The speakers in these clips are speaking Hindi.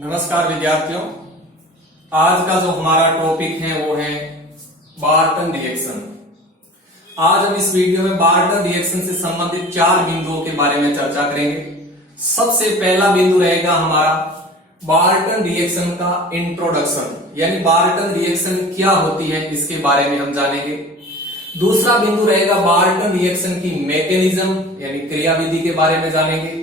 नमस्कार विद्यार्थियों। आज का जो हमारा टॉपिक है वो है बार्टन रिएक्शन। आज हम इस वीडियो में बार्टन रिएक्शन से संबंधित 4 बिंदुओं के बारे में चर्चा करेंगे। सबसे पहला बिंदु रहेगा हमारा बार्टन रिएक्शन का इंट्रोडक्शन, यानी बार्टन रिएक्शन क्या होती है इसके बारे में हम जानेंगे। दूसरा बिंदु रहेगा बार्टन रिएक्शन की मैकेनिज्म यानी क्रियाविधि के बारे में जानेंगे।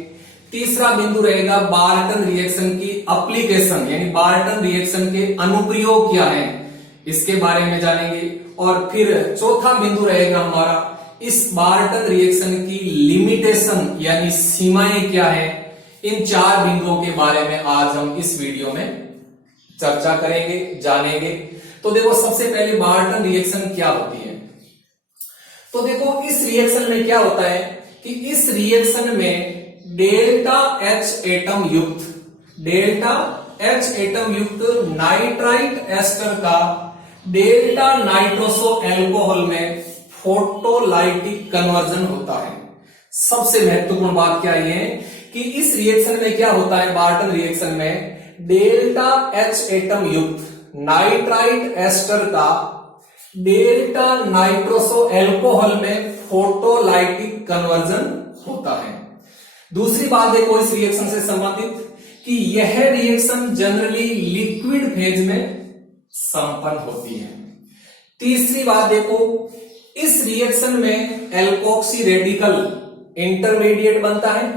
तीसरा बिंदु रहेगा बार्टन रिएक्शन की एप्लीकेशन यानी बार्टन रिएक्शन के अनुप्रयोग क्या है इसके बारे में जानेंगे। और फिर चौथा बिंदु रहेगा हमारा इस बार्टन रिएक्शन की लिमिटेशन यानी सीमाएं क्या है। इन 4 बिंदुओं के बारे में आज हम इस वीडियो में चर्चा करेंगे, जानेंगे। तो देखो, सबसे पहले बार्टन रिएक्शन क्या होती है। तो देखो, इस रिएक्शन में क्या होता है कि इस रिएक्शन में डेल्टा H एटम युक्त नाइट्राइट एस्टर का डेल्टा नाइट्रोसो अल्कोहल में फोटोलाइटिक कन्वर्जन होता है। सबसे महत्वपूर्ण बात क्या है कि इस रिएक्शन में क्या होता है, बार्टन रिएक्शन में डेल्टा H एटम युक्त नाइट्राइट एस्टर का डेल्टा नाइट्रोसो अल्कोहल में फोटोलाइटिक कन्वर्जन होता है। दूसरी बात देखो इस रिएक्शन से संबंधित कि यह रिएक्शन जनरली लिक्विड फेज में संपन्न होती है। तीसरी बात देखो, इस रिएक्शन में एल्कोक्सी रेडिकल इंटरमीडिएट बनता है।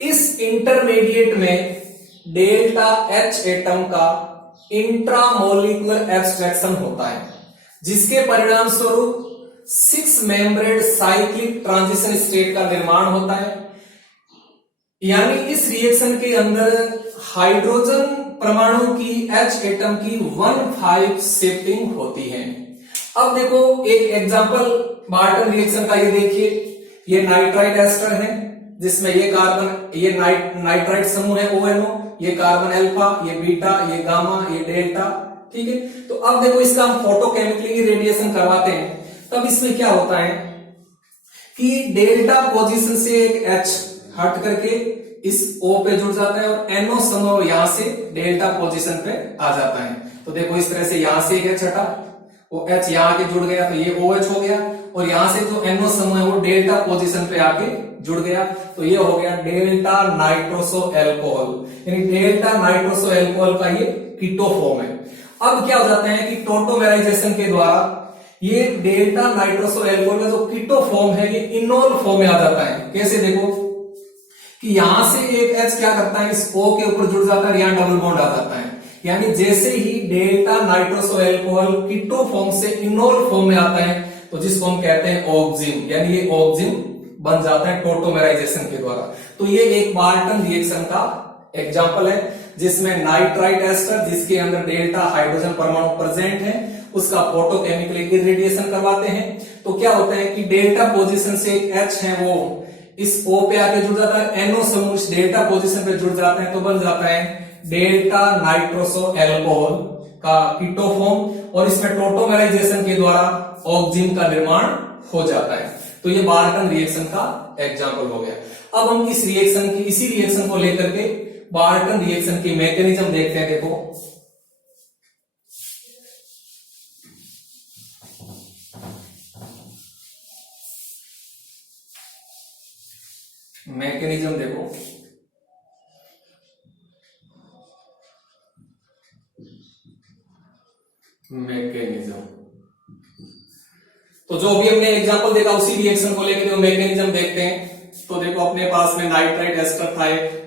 इस इंटरमीडिएट में डेल्टा H एटम का इंट्रामोलिकुलर एब्स्ट्रैक्शन होता है, जिसके परिणाम स्वरूप 6 मेम्ब्रेड साइक्लिक ट्रांजिशन स्टेट का निर्माण होता है। यानी इस रिएक्शन के अंदर हाइड्रोजन परमाणु की H एटम की 1,5 शिफ्टिंग होती है। अब देखो एक एग्जांपल बार्टन रिएक्शन का ये देखिए, ये नाइट्राइट एस्टर है जिसमें ये कार्बन, ये नाइट्राइट समूह है ONO, ये कार्बन अल्फा, ये बीटा, ये गामा, ये डेल्टा। ठीक है, तो अब देखो इसका हम फोटोकेमिकली रेडिएशन करवाते हैं। तब इसमें क्या होता है कि डेल्टा पोजीशन से एक H हट करके इस O पे जुड़ जाता है और NO समूह यहां से डेल्टा पोजीशन पे आ जाता है। तो देखो इस तरह से यहां से एक H हटा, वो H यहां के जुड़ गया तो ये OH हो गया, और यहां से जो NO समूह है वो डेल्टा पोजीशन पे आके जुड़ गया तो ये हो गया डेल्टा नाइट्रोसो अल्कोहल। यानी डेल्टा नाइट्रोसो अल्कोहल का ये कीटो फॉर्म है। अब क्या हो जाता है कि टोटोमेराइजेशन के द्वारा ये डेल्टा नाइट्रोसो अल्कोहल का जो कीटो फॉर्म है ये इनोल फॉर्म में आ जाता है। कैसे, देखो कि यहां से एक H क्या करता है, इस O के ऊपर जुड़ जाता है, यहां डबल बॉन्ड आ जाता है। यानी जैसे ही delta nitroso alcohol keto form से इनोल फॉर्म में आता है तो जिसको हम कहते हैं ऑक्जिन, यानी ये ऑक्जिन बन जाता है टोटोमेराइजेशन के द्वारा। तो ये एक बार्टन रिएक्शन का एग्जांपल है जिसमें नाइट्राइट एस्टर जिसके अंदर डेल्टा हाइड्रोजन परमाणु प्रेजेंट है उसका फोटोकेमिकली इरेडिएशन करवाते हैं। तो क्या होता है कि डेल्टा पोजीशन से एक H है वो इस O पे आके जुड़ जाता है, NO समूह इस डेल्टा पोजीशन पे जुड़ जाते हैं तो बन जाता है डेल्टा नाइट्रोसो अल्कोहल का कीटो फॉर्म, और इसमें टोटोमेराइजेशन के द्वारा ऑक्जिन का निर्माण हो जाता है। तो ये बार्टन रिएक्शन का एग्जांपल हो गया। अब हम इस रिएक्शन की, इसी रिएक्शन को लेकर के बार्टन रिएक्शन की मैकेनिज्म देखते हैं। देखो मैकेनिज्म देखो, मैकेनिज्म तो जो भी हमने एग्जांपल देखा उसी रिएक्शन को लेकर जो मैकेनिज्म देखते हैं। तो देखो अपने पास में नाइट्राइट एस्टर था एक,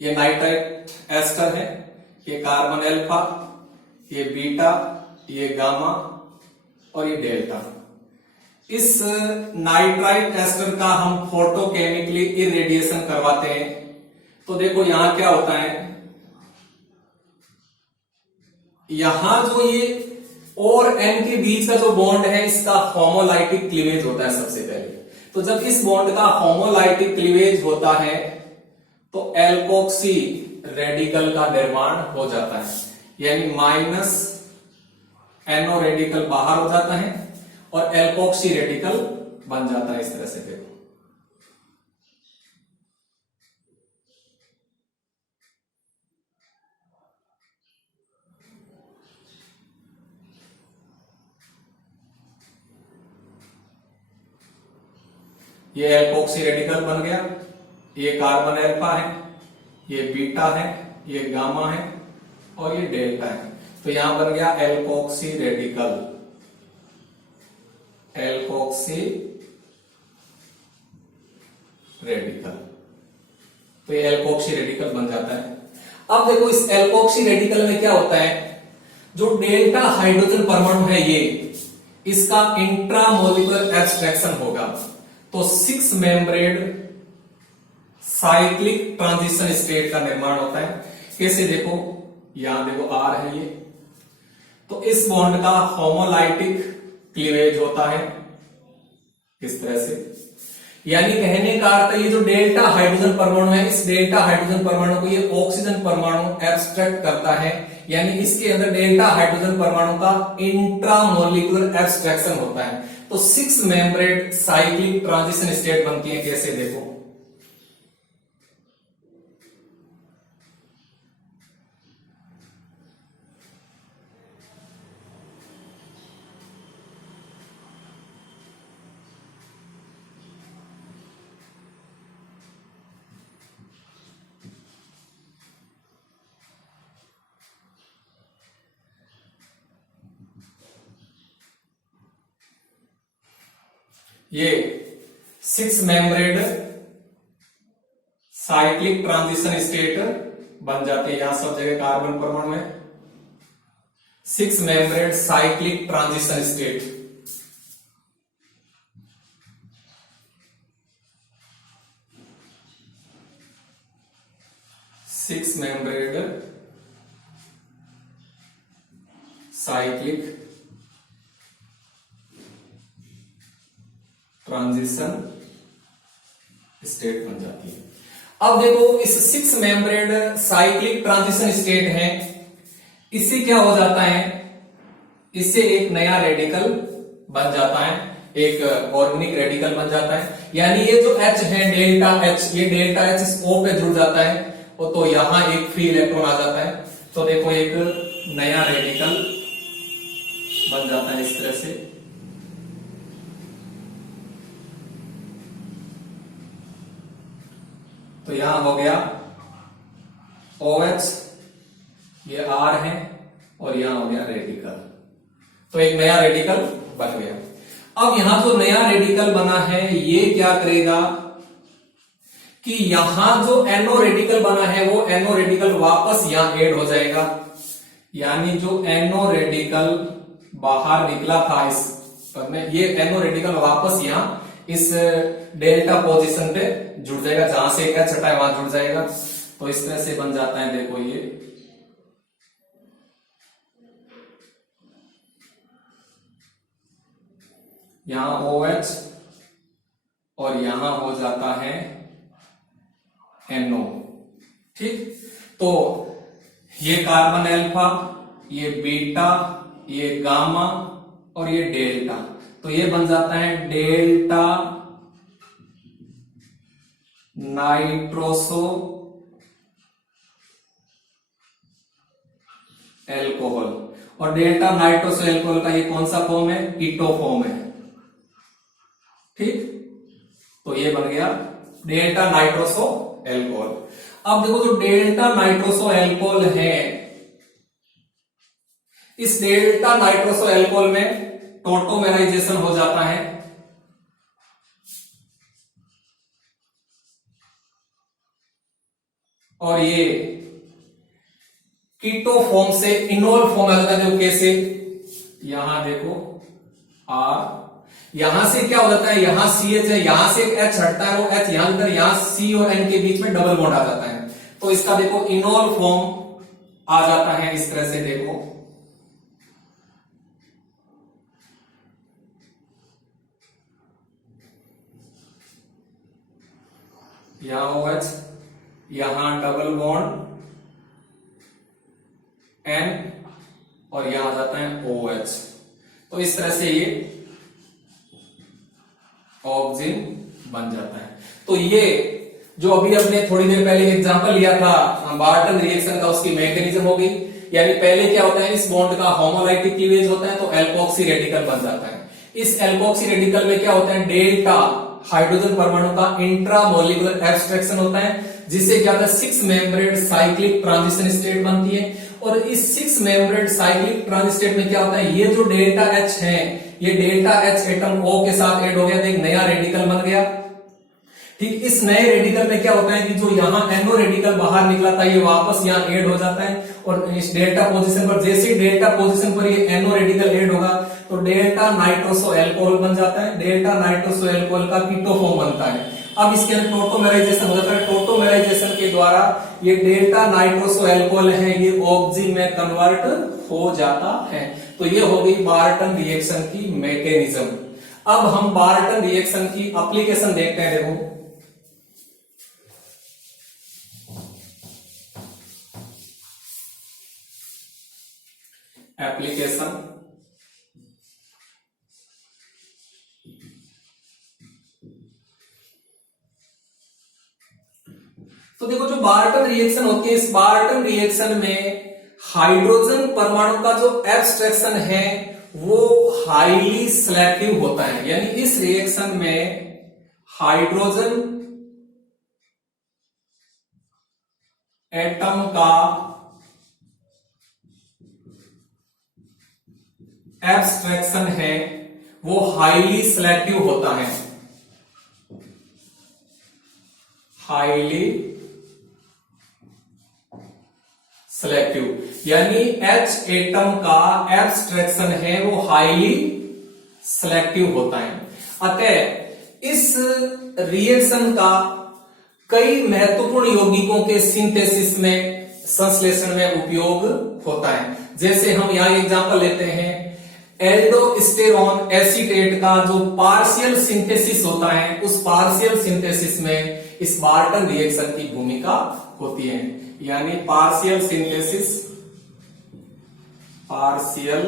ये नाइट्राइट एस्टर है, ये कार्बन अल्फा, ये बीटा, ये गामा और ये डेल्टा। इस नाइट्राइट एस्टर का हम फोटोकेमिकली इरेडिएशन करवाते हैं। तो देखो यहां क्या होता है, यहां जो ये और N के बीच का जो बॉन्ड है इसका होमोलाइटिक क्लीवेज होता है सबसे पहले। तो जब इस बॉन्ड का होमोलाइटिक क्लीवेज होता है तो एल्कोक्सी रेडिकल का निर्माण हो जाता है, यानी माइनस NO रेडिकल बाहर हो जाता है और एल्कोक्सी रेडिकल बन जाता है इस तरह से। देखो ये एल्कोक्सी रेडिकल बन गया, ये कार्बन अल्फा है, ये बीटा है, ये गामा है और ये डेल्टा है। तो यहां बन गया एल्कोक्सी रेडिकल, एल्कोक्सी रेडिकल। तो ये एल्कोक्सी रेडिकल बन जाता है। अब देखो इस एल्कोक्सी रेडिकल में क्या होता है, जो डेल्टा हाइड्रोजन परमाणु है ये, इसका इंट्रामोलिकुलर एब्स्ट्रैक्शन होगा। तो 6 मेंब्रेड साइक्लिक ट्रांजिशन स्टेट का निर्माण होता है। कैसे, देखो यहां देखो आर है ये, तो इस बॉन्ड का होमोलाइटिक क्लीवेज होता है इस तरह से। यानी कहने का अर्थ ये जो डेल्टा हाइड्रोजन परमाणु है, इस डेल्टा हाइड्रोजन परमाणु को ये ऑक्सीजन परमाणु एब्स्ट्रैक्ट करता है, यानी इसके अंदर डेल्टा हाइड्रोजन परमाणु का इंट्रामोलिकुलर एब्स्ट्रैक्शन होता है। तो 6 मेंब्रेड साइक्लिक ट्रांजिशन स्टेट बनती है। कैसे, देखो ये 6 मेंब्रेड साइक्लिक ट्रांजिशन स्टेट बन जाते हैं। यहां सब जगह कार्बन परमाणु है। 6 membered cyclic transition state, six membered cyclic transition state बन जाती है। अब देखो इस 6 मेंब्रेड साइक्लिक ट्रांजिशन स्टेट है, इससे क्या हो जाता है, इससे एक नया रेडिकल बन जाता है, एक ऑर्गेनिक रेडिकल बन जाता है। यानी ये जो H है डेल्टा H, ये डेल्टा H इस O पे जुड़ जाता है और तो यहां एक फ्री इलेक्ट्रॉन आ जाता है। तो देखो एक नया रेडिकल बन जाता है इस तरह से। तो यहां हो गया OH, ये R है और यहां हो गया रेडिकल। तो एक नया रेडिकल बन गया। अब यहां जो नया रेडिकल बना है ये क्या करेगा कि यहां जो NO रेडिकल बना है वो NO रेडिकल वापस यहां ऐड हो जाएगा। यानी जो NO रेडिकल बाहर निकला था इस पर में, ये NO रेडिकल वापस यहां इस डेल्टा पोजीशन पे जुड़ जाएगा, जहां से एक H हटा है वहां जुड़ जाएगा। तो इस तरह से बन जाता है। देखो ये यहां OH और यहां हो जाता है NO। ठीक, तो ये कार्बन अल्फा, ये बीटा, ये गामा और ये डेल्टा, तो ये बन जाता है डेल्टा नाइट्रोसो एल्कोहल। और डेल्टा नाइट्रोसो एल्कोहल का ये कौन सा फॉर्म है, कीटो फॉर्म है। ठीक, तो ये बन गया डेल्टा नाइट्रोसो एल्कोहल। अब देखो जो डेल्टा नाइट्रोसो एल्कोहल है, इस डेल्टा नाइट्रोसो एल्कोहल में टोटोमेराइजेशन हो जाता है। और ये कीटो फॉर्म से इनोल फॉर्म आ जाता है। जो कैसे, यहां देखो R, यहां से क्या हो जाता है, यहां CH है, यहां से एक H हटता है, वो H यहां अंदर, यहां C और N के बीच में डबल बॉन्ड आ जाता है। तो इसका देखो इनोल फॉर्म आ जाता है इस तरह से। देखो यहां OH, यहां डबल बॉन्ड N और यहां आ जाता है OH। तो इस तरह से ये ऑक्सिन बन जाता है। तो ये जो अभी हमने थोड़ी देर पहले एग्जांपल लिया था बार्टन रिएक्शन का, उसकी मैकेनिज्म हो गई। यानी पहले क्या होता है, इस बॉन्ड का होमोलाइटिक क्लीवेज होता है तो एल्कोक्सी रेडिकल बन जाता है। इस एल्कोक्सी रेडिकल में क्या होता है, डेल्टा हाइड्रोजन परमाणु का इंट्रामोलिकुलर एब्स्ट्रैक्शन होता है, जिससे क्या होता है 6 मेम्ब्रेड साइक्लिक ट्रांजिशन स्टेट बनती है। और इस 6 मेम्ब्रेड साइक्लिक ट्रांजिशन स्टेट में क्या होता है, ये जो डेल्टा एच है, ये डेल्टा एच एटम O के साथ ऐड हो गया तो एक नया रेडिकल बन गया। ठीक, इस नए रेडिकल में क्या होता है कि जो यहाँ NO रेडिकल बाहर निकला था ये वापस यहाँ ऐड हो जाता है, और इस डेल्टा पोजीशन पर, जैसे ही डेल्टा पोजीशन पर ये NO रेडिकल ऐड होगा तो डेल्टा नाइट्रोसो एल्कोहल बन जाता है। डेल्टा नाइट्रोसो एल्कोहल का कीटोफॉर्म बनता है। अब इसके अंदर टोटोमेराइजेशन हो जाता है। टोटोमेराइजेशन के द्वारा ये डेल्टा नाइट्रोसो एल्कोहल है, ये ऑक्सिन में कन्वर्ट हो जाता है। तो ये हो गई बार्टन रिएक्शन की मैकेनिज्म। अब हम बार्टन रिएक्शन की एप्लीकेशन देखते हैं। देखो एप्लीकेशन, तो देखो जो बार्टन रिएक्शन होती है, इस बार्टन रिएक्शन में हाइड्रोजन परमाणु का जो एब्स्ट्रैक्शन है वो हाईली सिलेक्टिव होता है। यानी इस रिएक्शन में हाइड्रोजन एटम का एब्स्ट्रैक्शन है वो हाईली सिलेक्टिव होता है। हाईली सिलेक्टिव यानी H एटम का एब्स्ट्रैक्शन है वो हाईली सिलेक्टिव होता है। अतः इस रिएक्शन का कई महत्वपूर्ण यौगिकों के सिंथेसिस में, संश्लेषण में उपयोग होता है। जैसे हम यहां एग्जांपल लेते हैं, एल्डोस्टेरॉन एसीटेट का जो पार्शियल सिंथेसिस होता है, उस पार्शियल सिंथेसिस में इस बार्टन रिएक्शन की भूमिका होती है। यानी partial synthesis, partial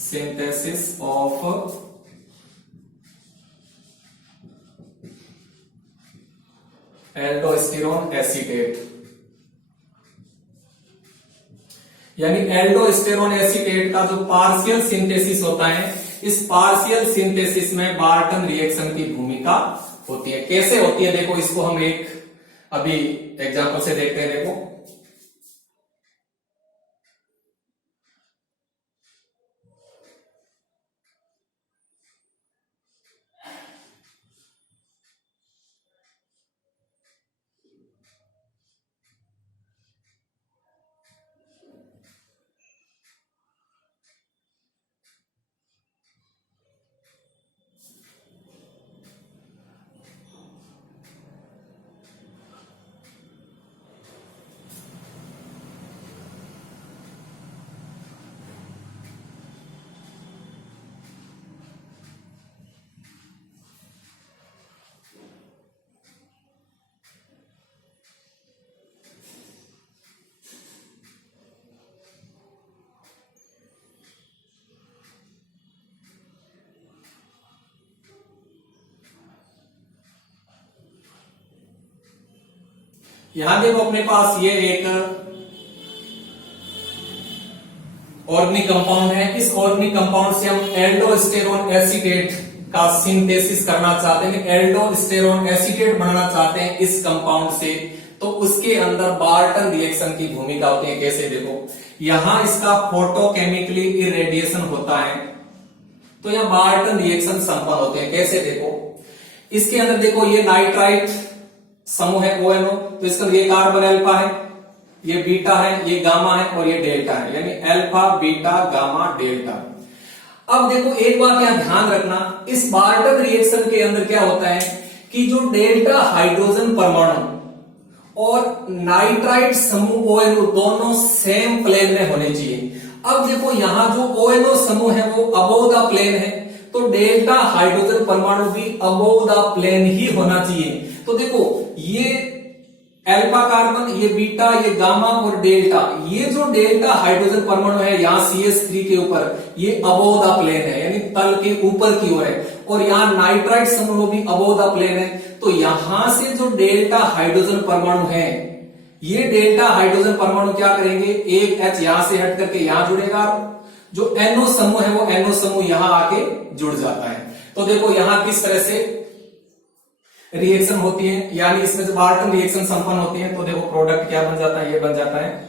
synthesis of aldosterone acetate, यानी एल्डोस्टेरॉन एसीटेट का जो पार्शियल सिंथेसिस होता है, इस पार्शियल सिंथेसिस में बार्टन रिएक्शन की भूमिका होती है। कैसे होती है देखो, इसको हम एक अभी एग्जांपल से देखते हैं। देखो यहां देखो अपने पास ये एक ऑर्गेनिक कंपाउंड है। इस ऑर्गेनिक कंपाउंड से हम एल्डोस्टेरॉन एसीटेट का सिंथेसिस करना चाहते हैं, एल्डोस्टेरॉन एसीटेट बनाना चाहते हैं इस कंपाउंड से, तो उसके अंदर बार्टन रिएक्शन की भूमिका होती है। कैसे देखो, यहां इसका फोटोकेमिकली इरेडिएशन होता है तो यहां बार्टन रिएक्शन संपन्न होते हैं। कैसे देखो, इसके अंदर देखो ये नाइट्राइट समूह है ONO, तो इसका ये कार्बन अल्फा है, ये बीटा है, ये गामा है और ये डेल्टा है, यानी अल्फा बीटा गामा डेल्टा। अब देखो एक बात यहां ध्यान रखना, इस बार्टन रिएक्शन के अंदर क्या होता है कि जो डेल्टा हाइड्रोजन परमाणु और नाइट्राइट समूह ONO दोनों सेम प्लेन में होने चाहिए। अब देखो यहां जो ONO समूह है वो अबोव द प्लेन है, तो डेल्टा हाइड्रोजन परमाणु भी अबोव द प्लेन ही होना चाहिए। तो देखो ये अल्फा कार्बन, ये बीटा, ये गामा और डेल्टा, ये जो डेल्टा हाइड्रोजन परमाणु है यहाँ CH3 के ऊपर, ये अबोव द प्लेन है, यानी तल के ऊपर की ओर है, और यहाँ नाइट्राइट समूह भी अबोव द प्लेन है। तो यहां से जो डेल्टा हाइड्रोजन परमाणु है, ये डेल्टा हाइड्रोजन परमाणु क्या करेंगे, एक H यहां से हट करके यहां जुड़ेगा, जो NO समूह है वो NO समूह यहां आके जुड़ जाता है। तो देखो यहां किस तरह से रिएक्शन होती है, यानी इसमें जब बार्टन रिएक्शन संपन्न होती है तो देखो प्रोडक्ट क्या बन जाता है, ये बन जाता है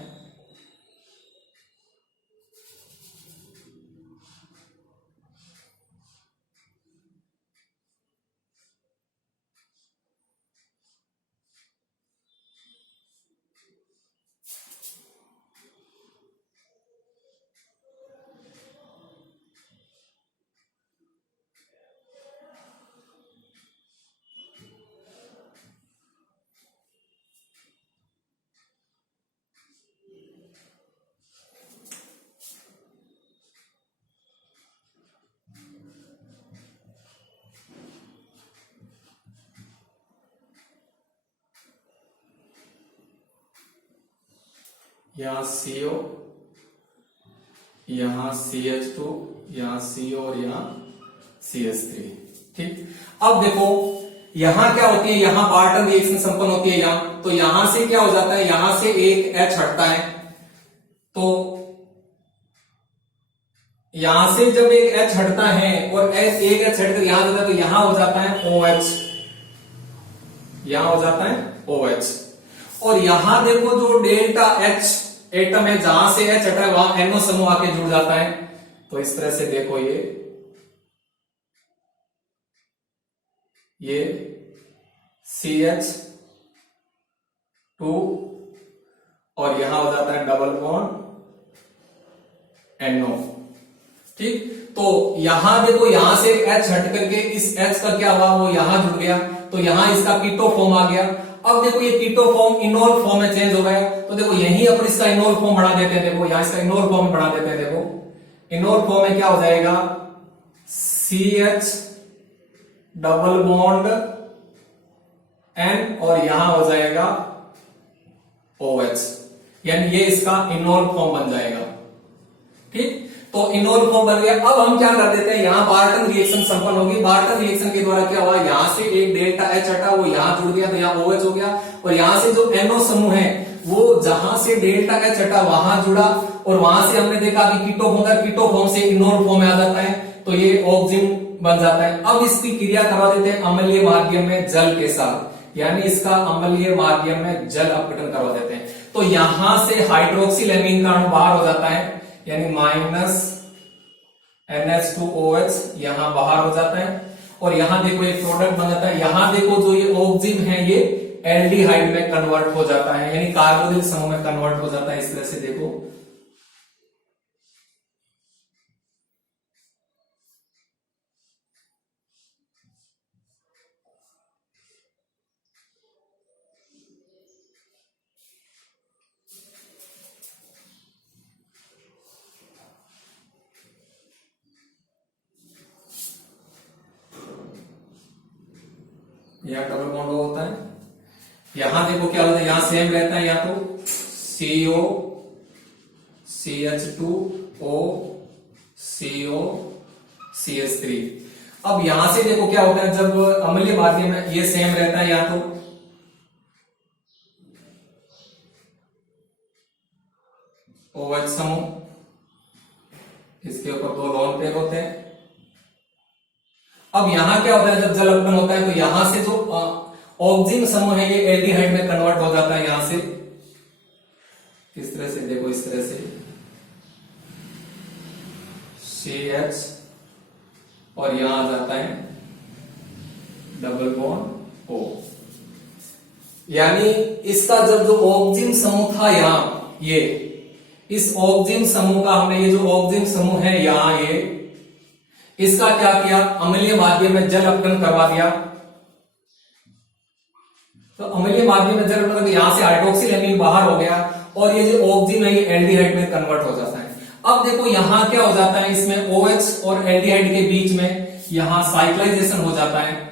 यहां CO, यहां CH2, यहां CO और यहां CH3। ठीक, अब देखो यहां क्या होती है, यहां बार्टन रिएक्शन संपन्न होती है यहां, तो यहां से क्या हो जाता है, यहां से एक H हटता है, तो यहां से जब एक H हटता है और एक H हटकर यहां जाता है तो यहां हो जाता है OH, यहां हो जाता है OH। और यहां देखो जो डेल्टा H एटम है, जहां से H हटा है वहां NO समूह आके जुड़ जाता है। तो इस तरह से देखो ये CH2 और यहां हो जाता है डबल बॉन्ड NO। ठीक, तो यहां देखो यहां से H हट करके इस H का क्या हुआ, वो यहां जुड़ गया, तो यहां इसका कीटो फॉर्म आ गया। अब देखो ये कीटो फॉर्म इनोल फॉर्म में चेंज हो गया, तो देखो यही अपन इसका इनोल फॉर्म बढ़ा देते हैं, देखो यहां इसका इनोल फॉर्म बढ़ा देते हैं, देखो इनोल फॉर्म में क्या हो जाएगा, CH डबल बॉन्ड N और यहां हो जाएगा OH, यानी ये इसका इनोल फॉर्म बन जाएगा। ठीक, तो इनोल फॉर्म बन गया। अब हम क्या कर देते हैं, यहां बार्टन रिएक्शन संपन्न होगी, बार्टन रिएक्शन के द्वारा क्या हुआ, यहां से एक डेल्टा H हटा, वो यहां जुड़ गया, तो यहां OH हो गया, और यहां से जो NO समूह है वो जहां से डेल्टा H हटा वहां जुड़ा, और वहां से हमने देखा कि कीटो फॉर्म, कीटो फॉर्म से इनोल फॉर्म में आ जाता है, तो ये ऑक्सिजन बन जाता है। अब इसकी क्रिया करवा देते हैं अम्लीय माध्यम में जल के साथ, यानी इसका अम्लीय माध्यम में जल अपघटन करवा देते हैं। तो यहां से हाइड्रोक्सिल एमीन का अणु बाहर हो जाता है, यानी माइनस NH2OH यहां बाहर हो जाता है, और यहां देखो एक प्रोडक्ट बन जाता है। यहां देखो जो ये ऑक्सिजन है ये एल्डिहाइड में कन्वर्ट हो जाता है, यानी कार्बोनिल समूह में कन्वर्ट हो जाता है। इस तरह से देखो यहां डबल बॉन्ड होता है, यहां देखो क्या होता है, यहां सेम रहता है, या तो CO CH2O CO CH3। अब यहां से देखो क्या होता है, जब अम्लीय माध्यम में ये सेम रहता है, या तो OH समूह, इसके ऊपर 2 लोन पेयर होते हैं। अब यहां क्या होता है, जब जल अपघटन होता है तो यहां से जो ऑक्सिजन समूह है ये एल्डिहाइड में कन्वर्ट हो जाता है, यहां से इस तरह से देखो, इस तरह से CH और यहां आ जाता है डबल बॉन्ड O, यानी इसका जब जो ऑक्सिजन समूह था यहां, ये इस ऑक्सिजन समूह का हमने ये जो ऑक्सिजन समूह है यहां, ये इसका क्या किया, अम्लीय माध्यम में जल अपघटन करवा दिया। तो अम्लीय माध्यम में जल अपघटन, यहां से हाइड्रोक्सिल एमीन बाहर हो गया, और ये जो ऑक्सिजन है ये एल्डिहाइड में कन्वर्ट हो जाता है। अब देखो यहां क्या हो जाता है, इसमें OH और एल्डिहाइड के बीच में यहां साइक्लाइजेशन हो जाता है।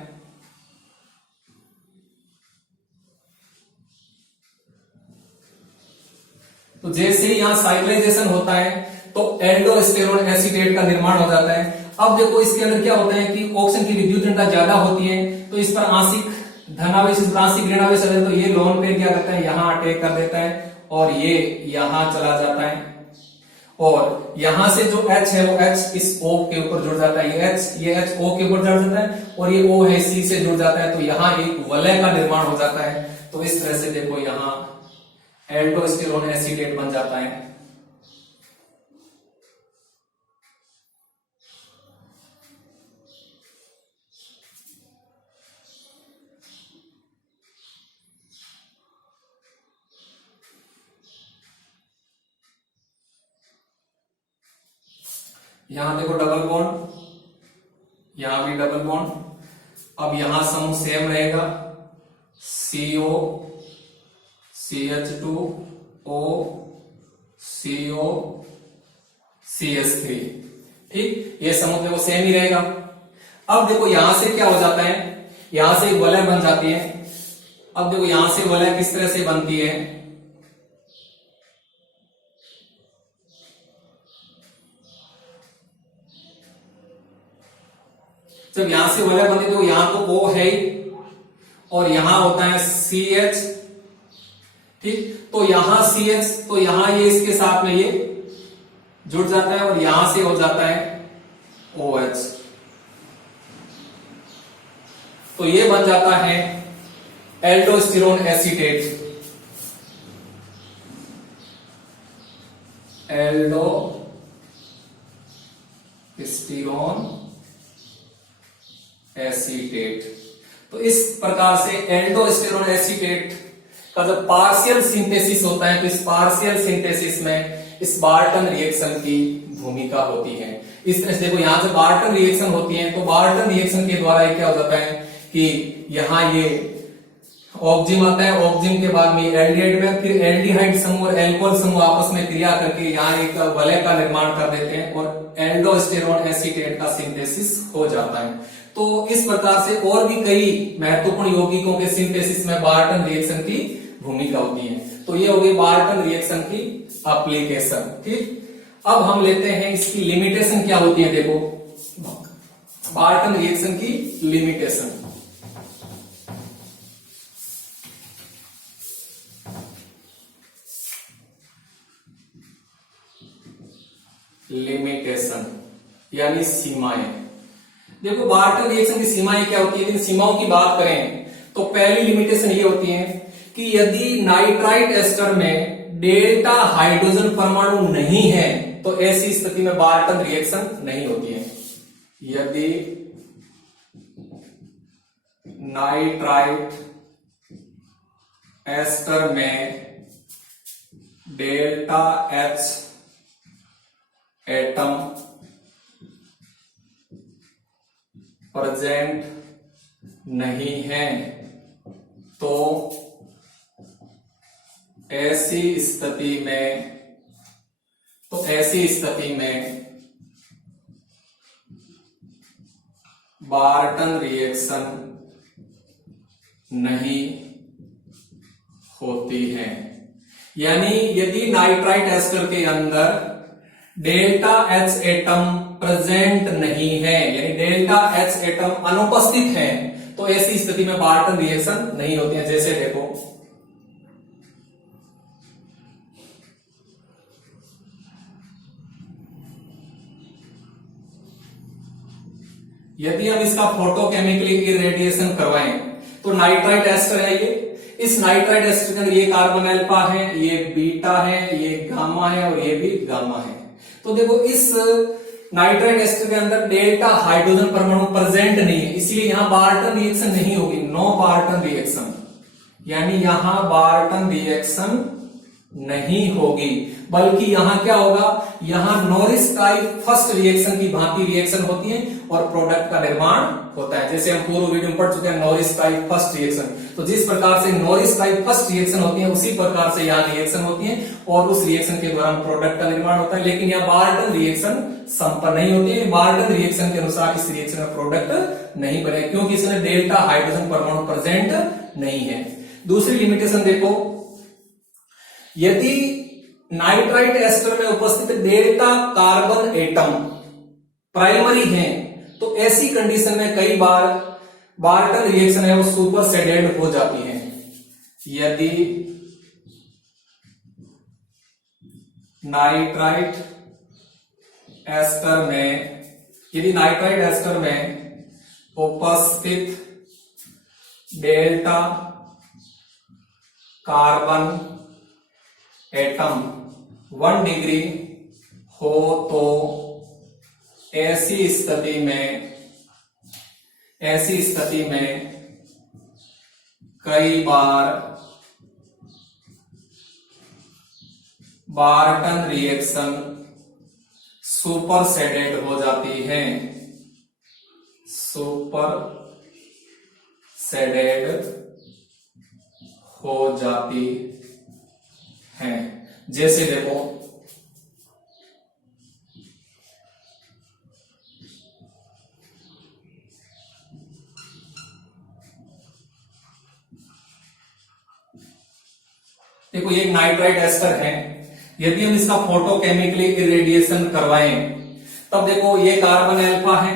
तो जैसे ही यहाँ साइक्लाइजेशन होता है तो एल्डोस्टेरोन एसीटेट का निर्माण हो जाता है। अब देखो इसके अंदर क्या होता है कि ऑक्सीजन की विद्युत ऋणता ज्यादा होती है, तो इस पर आंशिक धनावेश, इस पर आंशिक ऋणावेश है, तो ये लोन पेयर क्या करता है, यहाँ अटैक कर देता है और ये यहां चला जाता है, और यहां से जो H है वो H इस O के ऊपर जुड़ जाता है, ये H O के ऊपर जुड़ जाता है, और ये O है C से जुड़ जाता है, तो यहां एक वलय का निर्माण हो जाता है। तो इस तरह से देखो यहां एल्डोस्टेरोन एसीटेट बन जाता है। यहां देखो डबल बॉन्ड, यहां भी डबल बॉन्ड। अब यहां समूह सेम रहेगा, CO CH2O CO CH3, ठीक, ये समूह देखो सेम ही रहेगा। अब देखो यहां से क्या हो जाता है, यहां से वलय बन जाती है। अब देखो यहां से वलय किस तरह से बनती है, जब यहां से वलय बनती है तो यहां तो O है और यहां होता है CH, ठीक, तो यहां CH, तो यहां ये इसके साथ में ये जुड़ जाता है और यहां से हो जाता है OH, तो ये बन जाता है एल्डोस्टेरोन एसीटेट, एल्डोस्टेरोन एसीटेट। तो इस प्रकार से एल्डोस्टेरोन एसीटेट का जब पार्शियल सिंथेसिस होता है तो इस पार्शियल सिंथेसिस में इस बार्टन रिएक्शन की भूमिका होती है। इस तरह से देखो यहां से बार्टन रिएक्शन होती है, तो बार्टन रिएक्शन के द्वारा क्या हो जाता है कि यहां ये ऑक्जिम आता है, ऑक्जिम के बाद में एल्डिहाइड में, फिर एल्डिहाइड समूह और एल्कोहल समूह आपस में क्रिया करके यहाँ एक वलय का निर्माण कर देते हैं और एल्डोस्टेरोन एसीटेट का सिंथेसिस हो जाता है। तो इस प्रकार से और भी कई महत्वपूर्ण यौगिकों के सिंथेसिस में बार्टन रिएक्शन की भूमिका होती है। तो ये हो गई बार्टन रिएक्शन की एप्लीकेशन, ठीक। अब हम लेते हैं इसकी लिमिटेशन क्या होती है। देखो बार्टन रिएक्शन की लिमिटेशन, लिमिटेशन यानी सीमाएं। देखो बार्टन रिएक्शन की सीमाएं क्या होती है, लेकिन सीमाओं की बात करें तो पहली लिमिटेशन ये होती है कि यदि नाइट्राइट एस्टर में डेल्टा हाइड्रोजन परमाणु नहीं है तो ऐसी स्थिति में बार्टन रिएक्शन नहीं होती है। यदि नाइट्राइट एस्टर में डेल्टा H एटम प्रेजेंट नहीं है तो ऐसी स्थिति में बार्टन रिएक्शन नहीं होती है। यानी यदि नाइट्राइट एस्टर के अंदर डेल्टा H एटम प्रेजेंट नहीं है, यानी डेल्टा H एटम अनुपस्थित है, तो ऐसी स्थिति में बार्टन रिएक्शन नहीं होती है। जैसे देखो यदि हम इसका फोटोकेमिकली इरेडिएशन करवाएं तो नाइट्राइट एस्टर है ये, इस नाइट्राइट एस्टर के अंदर ये कार्बन अल्फा है, ये बीटा है, ये गामा है और ये भी गामा है। तो देखो इस नाइट्राइट एस्टर के अंदर डेल्टा हाइड्रोजन परमाणु प्रेजेंट नहीं है, इसलिए यहां बार्टन रिएक्शन नहीं होगी, नो बार्टन रिएक्शन, यानी यहां बार्टन रिएक्शन नहीं होगी, बल्कि यहां क्या होगा, यहां नॉरिस टाइप फर्स्ट रिएक्शन की भांति रिएक्शन होती है और प्रोडक्ट का निर्माण होता है। जैसे हम पूर्व वीडियो में पढ़ चुके हैं नॉरिस टाइप फर्स्ट रिएक्शन, तो जिस प्रकार से नॉरिस टाइप फर्स्ट रिएक्शन होती है उसी प्रकार से यहाँ रिएक्शन होती है और उस रिएक्शन के दौरान प्रोडक्ट का निर्माण होता है। लेकिन यहाँ बार्टन रिएक्शन संपन्न नहीं होती है, बार्टन रिएक्शन के अनुसार इस रिएक्शन में प्रोडक्ट नहीं बने क्योंकि इसमें डेल्टा हाइड्रोजन परमाणु प्रेजेंट नहीं है। दूसरी लिमिटेशन देखो, यदि नाइट्राइट एस्टर में उपस्थित डेल्टा कार्बन एटम प्राइमरी हैं, तो ऐसी कंडीशन में कई बार बार्टन रिएक्शन है वो सुपर सेडेड हो जाती है। यदि नाइट्राइट एस्टर में उपस्थित डेल्टा कार्बन एटम 1 डिग्री हो तो ऐसी स्थिति में कई बार बार्टन रिएक्शन सुपर सेडेड हो जाती है, सुपर सेडेड हो जाती है। जैसे देखो ये एक नाइट्राइट एस्टर है, यदि हम इसका फोटोकेमिकली इरेडिएशन करवाएं तब देखो ये कार्बन अल्फा है,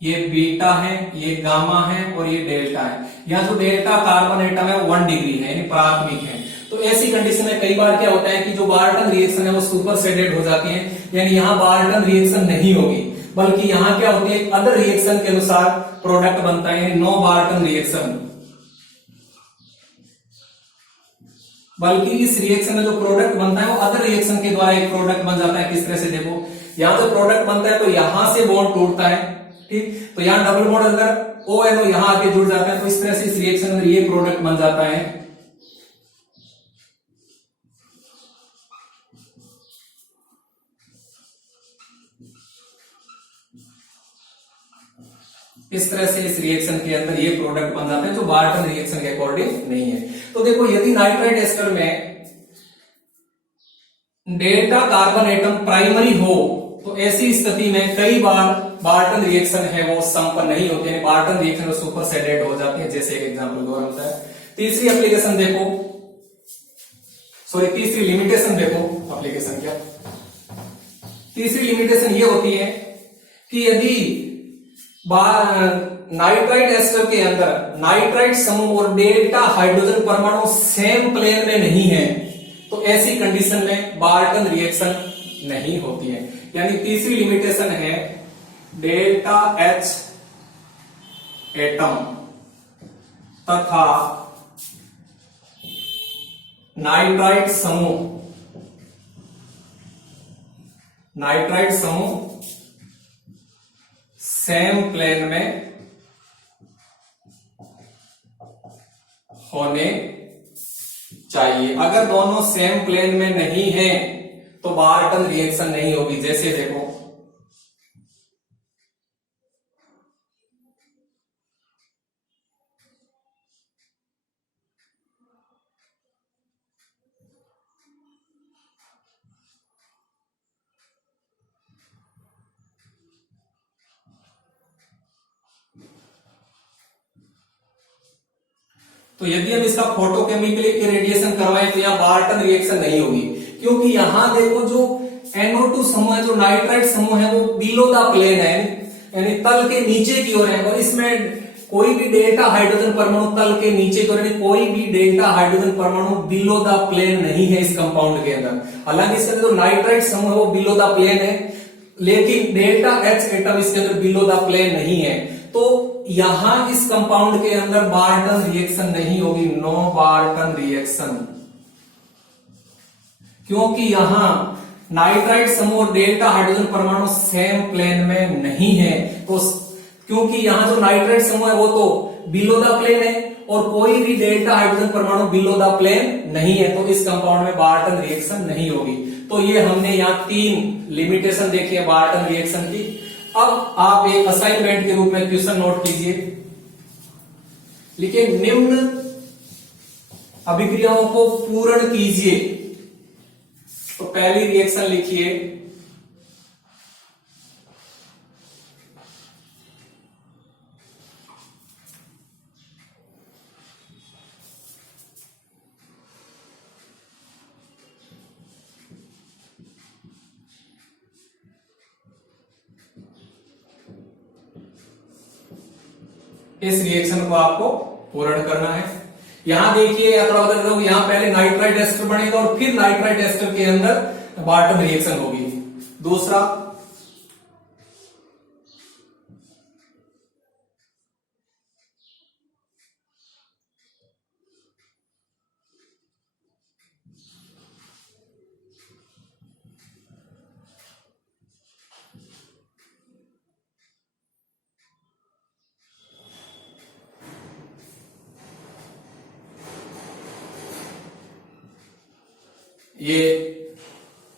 ये बीटा है, ये गामा है और ये डेल्टा है। यहाँ जो डेल्टा कार्बन एटम है 1 डिग्री है यानी प्राथमिक है। तो ऐसी कंडीशन में कई बार क्या होता है कि जो बार्टन रिएक्शन है वो सुपर सेडेड हो जाती है, यानी यहाँ बार्टन रिएक्शन नहीं होगी, बल्कि यहाँ क्या होती है अदर रिएक्शन के अनुसार प्रोडक्ट बनता है, नो बार्टन रिएक्शन। बल्कि इस रिएक्शन में जो प्रोडक्ट बनता है वो अदर रिएक्शन के द्वारा एक प्रोडक्ट बन जाता है। किस तरह से देखो यहां जो प्रोडक्ट बनता है तो यहां से बॉन्ड टूटता है, ठीक, तो यहां डबल बॉन्ड अंदर ONO यहां आके जुड़ जाता है, तो इस तरह से इस रिएक्शन में ये प्रोडक्ट बन जाता है। इस तरह से इस रिएक्शन के अंदर ये प्रोडक्ट बन जाते हैं जो बार्टन रिएक्शन के अकॉर्डिंग नहीं है। तो देखो यदि नाइट्राइट एस्टर में डेल्टा कार्बन एटम प्राइमरी हो तो ऐसी स्थिति में कई बार बार्टन रिएक्शन है वो संपन्न नहीं होती है, बार्टन रिएक्शन वो सुपर सेडेड हो जाती है। जैसे एक एग्जांपल द्वारा होता है। तीसरी एप्लीकेशन देखो, तीसरी लिमिटेशन देखो, एप्लीकेशन क्या, तीसरी लिमिटेशन ये होती है कि यदि नाइट्राइट एस्टर के अंदर नाइट्राइट समूह और डेल्टा हाइड्रोजन परमाणु सेम प्लेन में नहीं है तो ऐसी कंडीशन में बार्टन रिएक्शन नहीं होती है। यानी तीसरी लिमिटेशन है डेल्टा H एटम तथा नाइट्राइट समूह सेम प्लेन में होने चाहिए। अगर दोनों सेम प्लेन में नहीं है तो बार्टन रिएक्शन नहीं होगी। जैसे देखो तो यदि हम इसका फोटोकेमिकली इरेडिएशन करवाएं तो यहां बार्टन रिएक्शन नहीं होगी, क्योंकि यहां देखो जो NO2 समूह है, जो नाइट्राइट समूह है वो बिलो द प्लेन है, यानी तल के नीचे की ओर है, और इसमें कोई भी डेल्टा हाइड्रोजन परमाणु तल के नीचे की ओर, यानी कोई भी डेल्टा हाइड्रोजन परमाणु बिलो द प्लेन नहीं है इस कंपाउंड के अंदर। हालांकि इसके अंदर जो नाइट्राइट समूह है वो बिलो द प्लेन है, लेकिन डेल्टा H एटम इसके अंदर बिलो द प्लेन नहीं है। तो यहां इस कंपाउंड के अंदर बार्टन रिएक्शन नहीं होगी, नो बार्टन रिएक्शन, क्योंकि यहां नाइट्राइट समूह और डेल्टा हाइड्रोजन परमाणु सेम प्लेन में नहीं है। तो क्योंकि यहां जो नाइट्राइट समूह है वो तो बिलो द प्लेन है और कोई भी डेल्टा हाइड्रोजन परमाणु बिलो द प्लेन नहीं है, तो इस कंपाउंड में बार्टन रिएक्शन नहीं होगी। तो ये हमने यहां 3 लिमिटेशन देखी है बार्टन रिएक्शन की। अब आप एक असाइनमेंट के रूप में क्वेश्चन नोट कीजिए, लिखिए निम्न अभिक्रियाओं को पूर्ण कीजिए। तो पहली रिएक्शन लिखिए इस रिएक्शन को आपको पूर्ण करना है। यहां देखिए यहां पहले नाइट्राइट एस्टर बनेगा और फिर नाइट्राइट एस्टर के अंदर वाटर रिएक्शन होगी। दूसरा, ये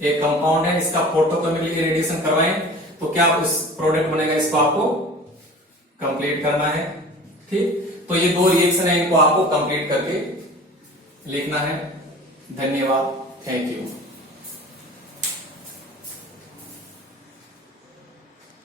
एक कंपाउंड है, इसका फोटोकेमिकल इरेडिएशन करवाएं तो क्या उस प्रोडक्ट बनेगा, इसको आपको कंप्लीट करना है। ठीक, तो ये 2 रिएक्शन है, इनको आपको कंप्लीट करके लिखना है। धन्यवाद, थैंक यू।